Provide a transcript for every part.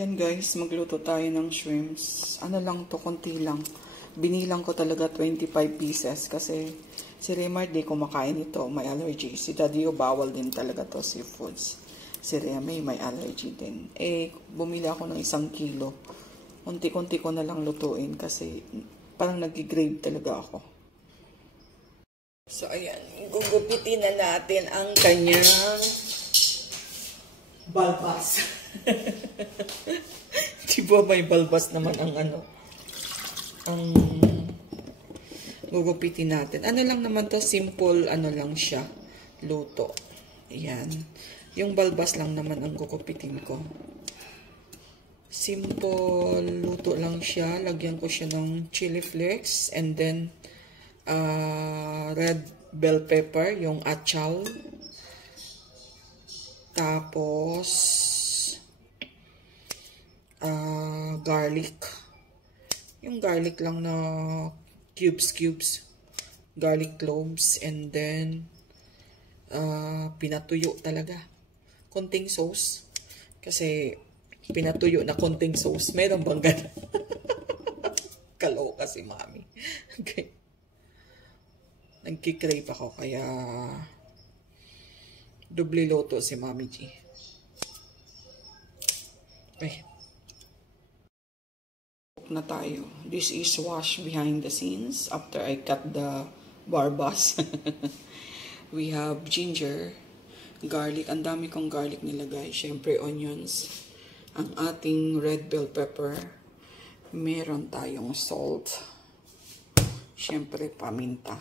Yan guys, magluto tayo ng shrimps. Ano lang to, konti lang. Binilang ko talaga 25 pieces kasi si Raymar di kumakain ito, may allergy. Si Daddy bawal din talaga to seafoods. Si Remy may allergy din. Bumili ako ng 1 kilo. Unti-unti ko na lang lutuin kasi parang nag-grave talaga ako. So ayan, gugupitin na natin ang kanyang balbas. Diba may balbas naman ang ang gugupitin natin. Ano lang naman to, simple lang siya, luto. Ayan. Yung balbas lang naman ang gugupitin ko. Simple luto lang siya. Lagyan ko siya ng chili flakes and then red bell pepper, yung achal. Tapos garlic. Yung garlic lang na cubes. Garlic cloves. And then, pinatuyo talaga. Konting sauce. Kasi, pinatuyo na konting sauce. Meron bang gano'n? Kaloka si mami. Okay. Nagkikrave ako. Kaya, doble loto si Mami G. Okay. Na tayo. This is wash behind the scenes after I cut the barbas. We have ginger, garlic. Ang dami kong garlic nilagay. Siyempre onions. Ang ating red bell pepper. Meron tayong salt. Siyempre paminta.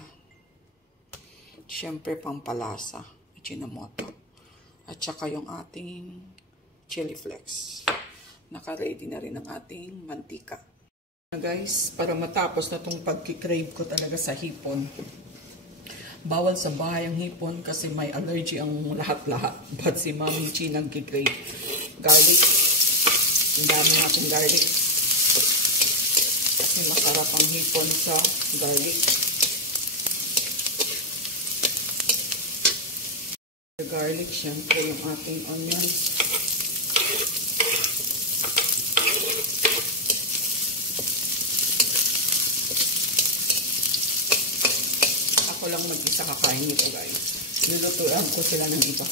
Siyempre pampalasa. Ajinomoto. At saka yung ating chili flakes. Naka-ready na rin ang ating mantika. Guys, para matapos na itong pagkikrave ko talaga sa hipon. Bawal sa bahay ang hipon kasi may allergy ang lahat-lahat. But si Mami Chi nagkikrave. Garlic. Ang dami natin garlic. Kasi masarap ang hipon sa garlic. Garlic, syempre yung ating onions. Ako lang mag-isa kakain nito guys. Nilutuan ko sila ng iba.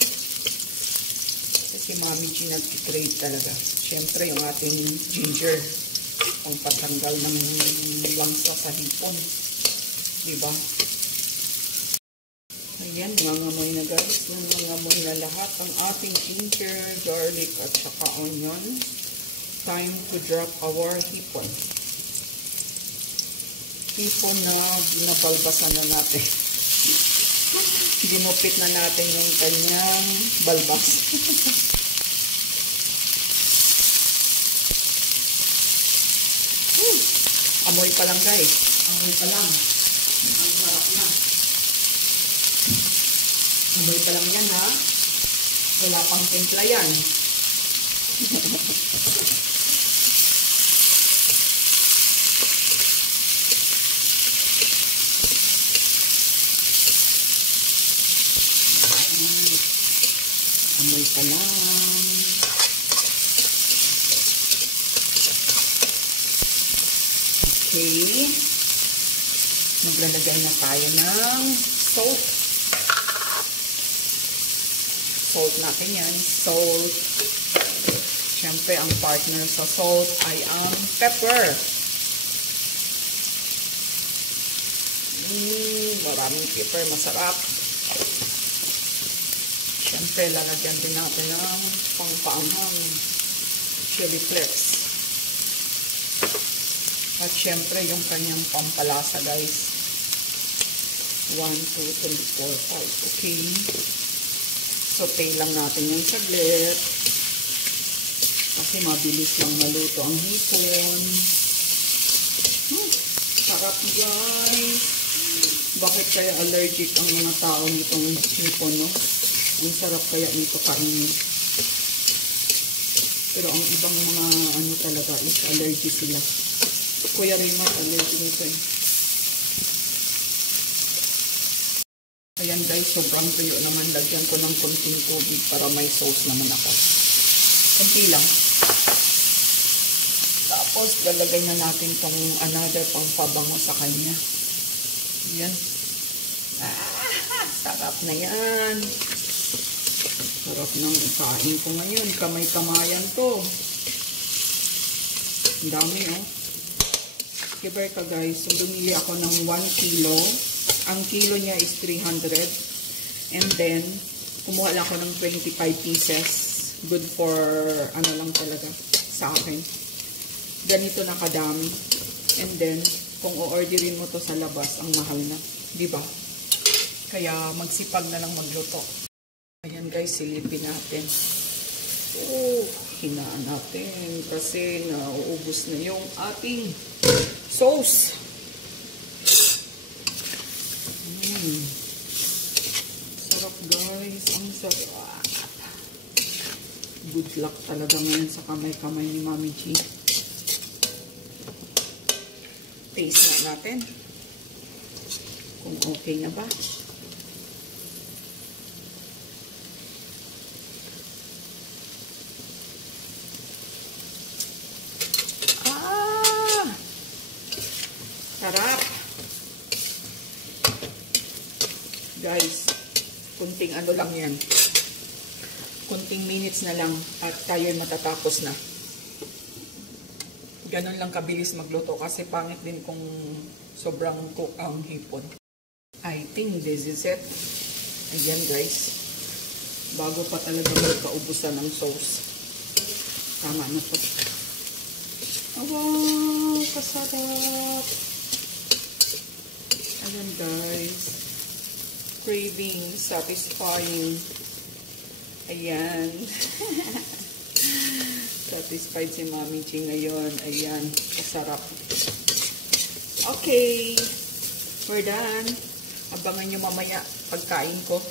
Kasi Mami G nag-crave talaga. Syempre yung ating ginger. Pang patanggal ng langsa sa hipon. Diba? Ayan, nangangamoy na guys. Nangangamoy na lahat ang ating ginger, garlic, at saka onion. Time to drop our hipon. Hipon na ginabalbasan na natin. Ginupit na natin yung kanyang balbas. Amoy pa lang guys. Amoy pa lang. Ang sarap na. Amoy pa lang yan ha. Wala pang timpla yan. Amoy pa lang. Okay. Maglalagay na tayo ng salt. Salt natin yan. Salt. Siyempre, ang partner sa salt ay ang pepper. Maraming pepper. Masarap. Siyempre, lalagyan din natin ng pangpaanghang chili flakes. At siyempre, yung kanyang pampalasa, guys. 1, 2, 3, 4, 5. Okay. Saute lang natin yung saglit. Kasi mabilis lang maluto ang hipon. Sarap guys. Bakit kaya allergic ang mga tao nitong hipon, no? Ang sarap kaya nito kainin. Pero ang ibang mga talaga is allergy sila. Kuya Raymar, allergy nito eh. Ayan guys, sobrang tuyo naman. Lagyan ko ng konting tubig para may sauce naman ako. Kunti lang. Tapos, lalagay na natin tong another pang pabango sa kanya. Yan. Sarap na yan. Sarap ng kain ko ngayon. Kamay-kamayan to. Ang dami, oh. Giver ka, guys. So, bumili ako ng 1 kilo. Ang kilo niya is 300. And then, kumuha lang ako ng 25 pieces. Good for, ano lang talaga, sa akin. Ganito na kadami. And then, kung o-orderin mo to sa labas, ang mahal na. Diba? Kaya, magsipag na lang magluto. Ayan guys, silipin natin. Oh, hinaan natin. Kasi, nauubos na yung ating sauce. Sarap guys. Ang sarap. Good luck talaga ngayon sa kamay-kamay ni Mami G. Taste na natin. Kung okay na ba. Sarap. Guys, kunting ano lang yan. Kunting minutes na lang at tayo'y matatapos na. Ganon lang kabilis magluto kasi pangit din kung sobrang cook ang hipon. I think this is it. Ayan guys. Bago pa talaga magkaubusan ng sauce. Tama na po. Oh, wow, kasarap. Ayan guys. Craving, satisfying. Ayan. Satisfied si Mami G ngayon. Ayan, kasarap. Okay. We're done. Abangan nyo mamaya pagkain ko.